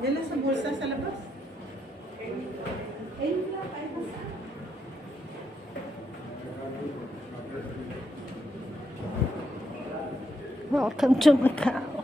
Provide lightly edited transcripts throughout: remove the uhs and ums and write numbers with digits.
Yan lang sa bulsa sa labas. Welcome to Macau.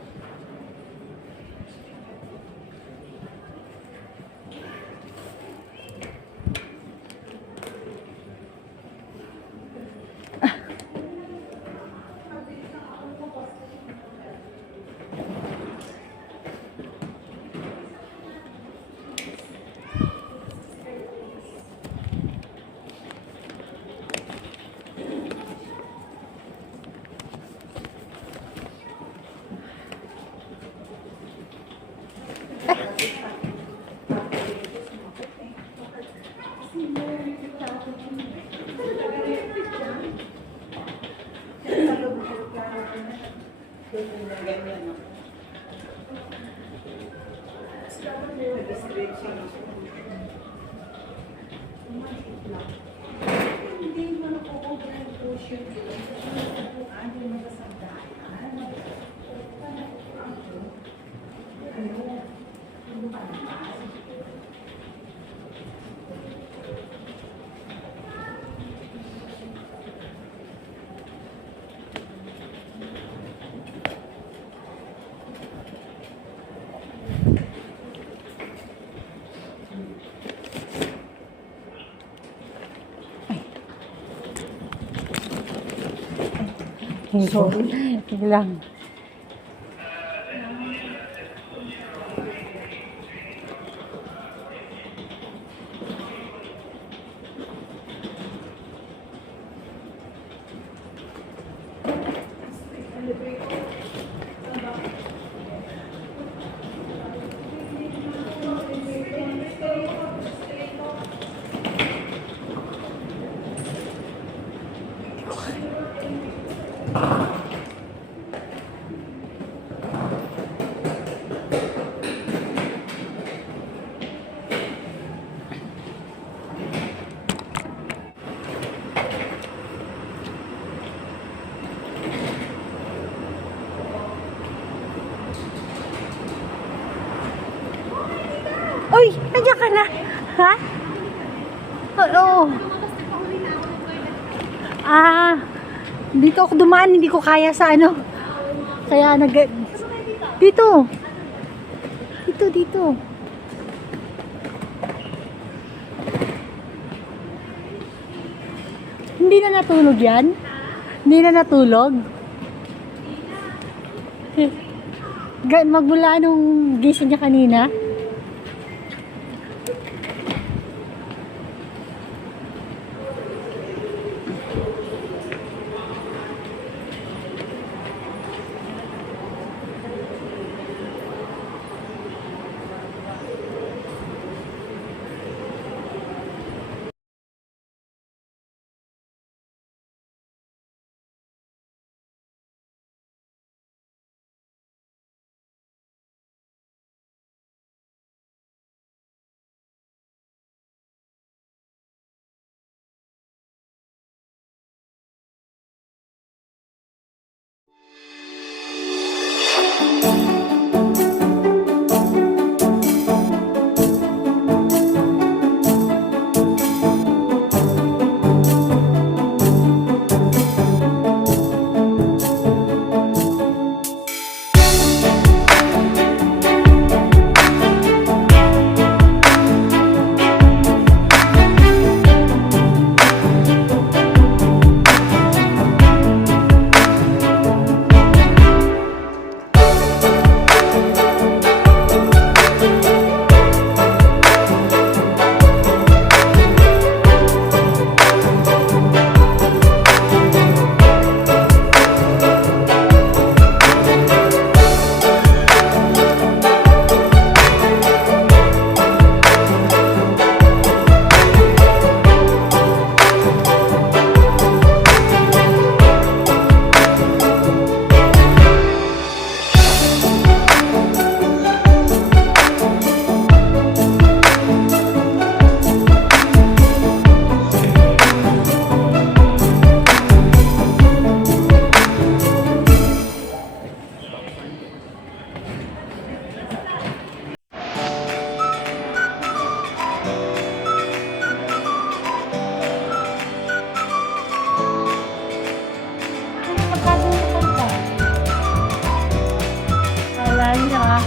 Sorry. Lang. Uy! Nandiyan ka na! Ha? Oo. Dito ako dumaan, hindi ko kaya sa ano. Kaya dito. Dito. Hindi na natulog yan? Hindi na natulog? Magmula nung gising niya kanina? ha?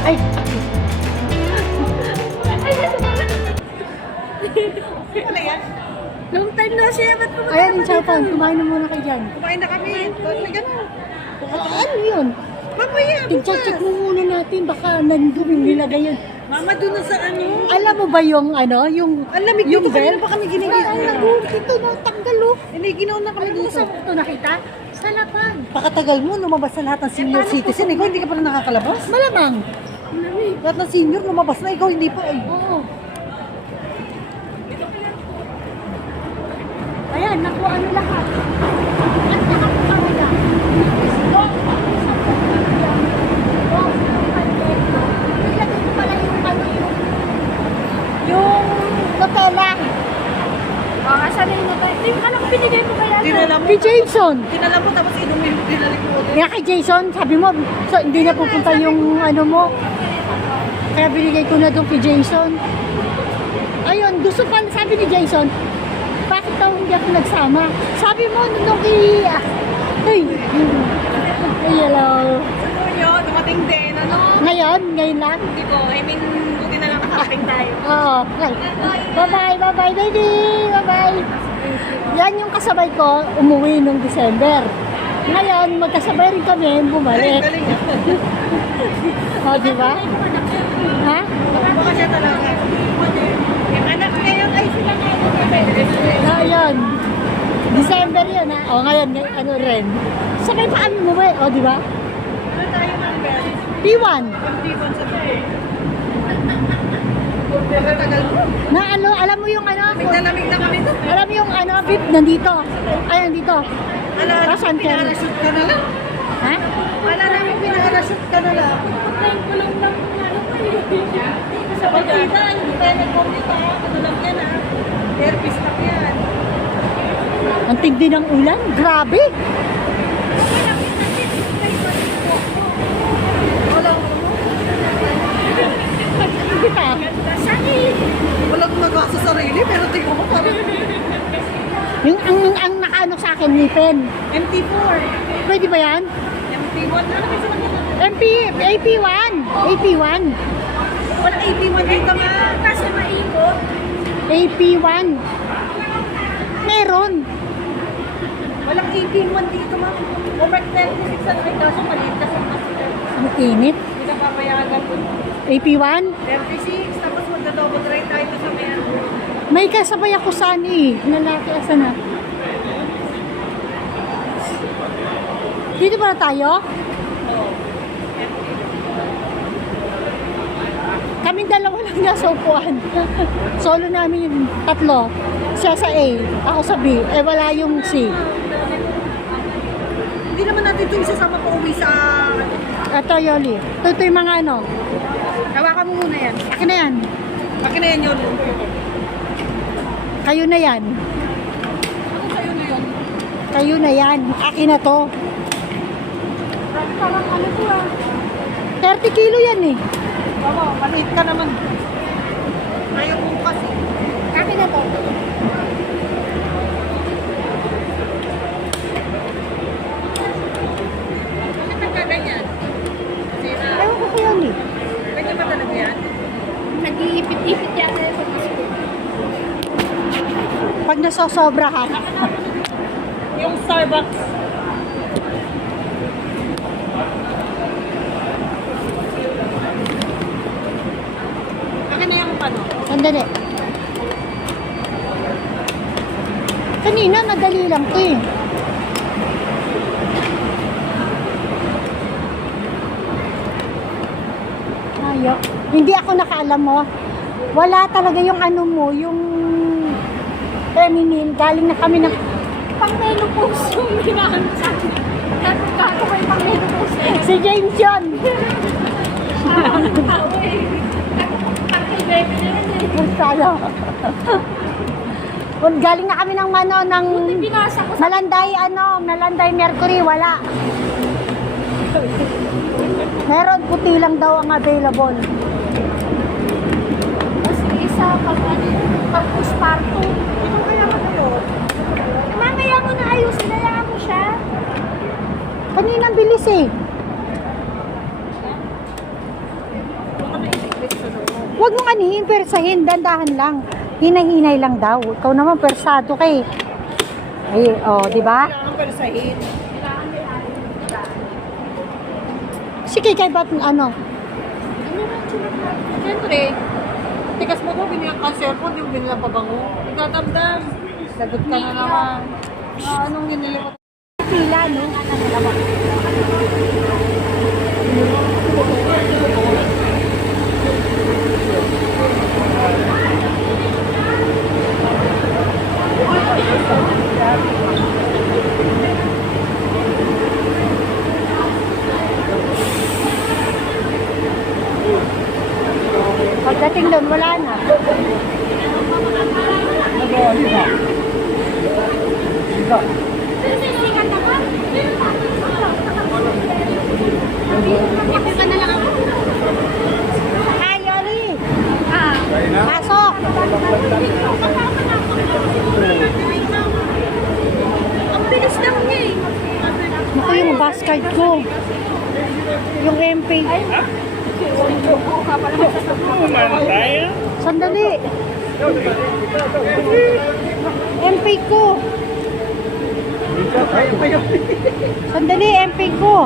Ay! Ano yan? Long time na siya, ba't pumunta Ayan yung cellphone. Kumain na muna kayo dyan. Kumain na kami. Talaga na. Ano yun? Mamaya, Tig-check mo muna natin. Baka nandun nilagay yun. Mama, doon na sa ano. Alam mo ba yung ano? Yung Ang lamig yung dito. Kanina bell? pa kami ginigil. Ay, nagulit ito. Natanggal oh. Hindi, ginaon na kami Ano mo dito. sa ito nakita? Sa lapag. Pakatagal mo, lumabas sa lahat ng senior citizen. Ikaw hindi ka pa rin nakakalabas. Malamang. Lahat ng senior lumabas na, ikaw hindi pa. Ay. Oo. Ayan, nakuha ano lahat. At nakakuha nila. Nilagay ko pala yung ano yung Nutella. Asan na yung natin? Hindi ka lang binigay mo kaya. Dinala mo. Kay Jason. Dinala mo tapos inumin mo, dinalik mo ulit. Kaya kay Jason, sabi mo, so, hindi na pupunta yung ano mo. Kaya binigay ko na doon kay Jason. Ayun, gusto pa, sabi ni Jason, bakit daw hindi ako nagsama? Sabi mo, nung ay, hello. Ano yun, dumating din, ano? Ngayon lang. Hindi ko, I mean, buti na lang nakarating tayo. Oo. Bye-bye, baby. Bye-bye. Yan yung kasabay ko, umuwi nung December. Ngayon, magkasabay rin kami, Galing, bumalik. galing. O, di ba? Ha? Baka siya talaga. Yung anak ngayon ay sila nga. Ayun. December yun, ha? O, ngayon, ano rin. Sabay pa kami umuwi, o, di ba? Ano tayo number? P1. Hindi ko sa tayo. Tagal mo. Na ano, alam mo yung ano? Naglalamig na kami doon. Alam mo yung ano, VIP, nandito. Ay, nandito. Ala, Asan ka? pinarashoot ka na lang. Ha? Ala namin pinarashoot ka na lang. Pagkain ko lang ng ano pa Sa pagkita, hindi tayo nag-compute ha. Ano lang yan ha. Airpiece lang yan. Ang tigdi ng ulan. Grabe. Walang, Kita. walang nagawa sa sarili, pero tingnan mo parang Yung ang nakaano sa akin, ngipin. MT4. Pwede ba yan? MT1 na naman sila dito. AP1. AP1. Walang 81 dito nga. Kasi maikot. AP1. Meron. Walang 81 dito ma'am. Over 36 na rin kaso maliit kasi Ang init. hindi ka papayagan. AP1. 36, tapos magda-double ride tayo sa may ano. May kasabay ako sani. Lalaki, asa na? Dito ba na tayo? Kaming dalawa lang nasa upuan. Solo namin yung tatlo. Siya sa A, ako sa B. Eh wala yung C. Hindi naman natin ito isasama pa uwi sa... Ito, Yoli. Ito yung mga ano. Hawakan mo muna yan. Akin na yan. Akin na yan yun. Kayo na yan. Ako sa'yo na yun. Kayo na yan. Akin na to. Parang ano to 30 kilo yan eh. Baba, maliit ka naman. Ayaw mo kasi. Akin na to. Bakit nagkaganyan? Sira. Ewan ko kayo ni. Ganyan ba talaga yan? Nag-iipit-ipit yata yung pagkasipit. Pag nasosobrahan. Yung Starbucks. Akin na yung ano? Sandali. Kanina, madali lang to eh. Ayok. Hindi ako nakaalam mo. Wala talaga yung ano mo, yung feminine. Galing na kami ng... Pang-menopause yung ginaan sa akin. Kako may pang-menopause. Si James yun. Sana. Galing na kami ng Binasa ko sa... Malanday Mercury, wala. Meron, puti lang daw ang available. Kasi isa pag postpartum. Ito kaya ka kayo. Mamaya mo na ayusin. Hayaan mo siya. Kaninang bilis eh. Baka na-integrit sa loob. Huwag mong anihin, persahin, dandahan lang. Hinay-hinay lang daw. Ikaw naman, persado ka eh. Ay, oh, di ba? Kailangan persahin. Sige, kay ba't ano? Siyempre, tikas mo ko, binigyan ka cellphone, yung binilang pabango. Nagtatamdam. Lagot ka na naman. Anong ginilipat? Pila, no? Pagdating doon, wala na. Hi, Yoli! Pasok! Ang bilis lang niya eh. Naku, yung bus card ko. Yung MP. Sandali. MP ko. Sandali, MP ko.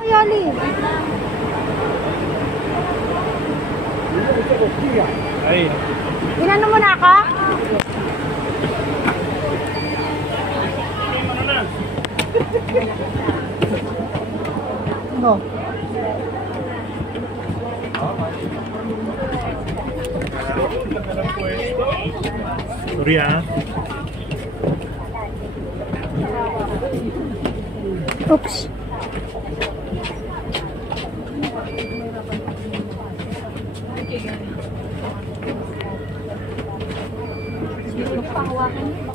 Ay, Ali. Inano mo na ako? No. Sorry ah. Oops. Pahawakan niya.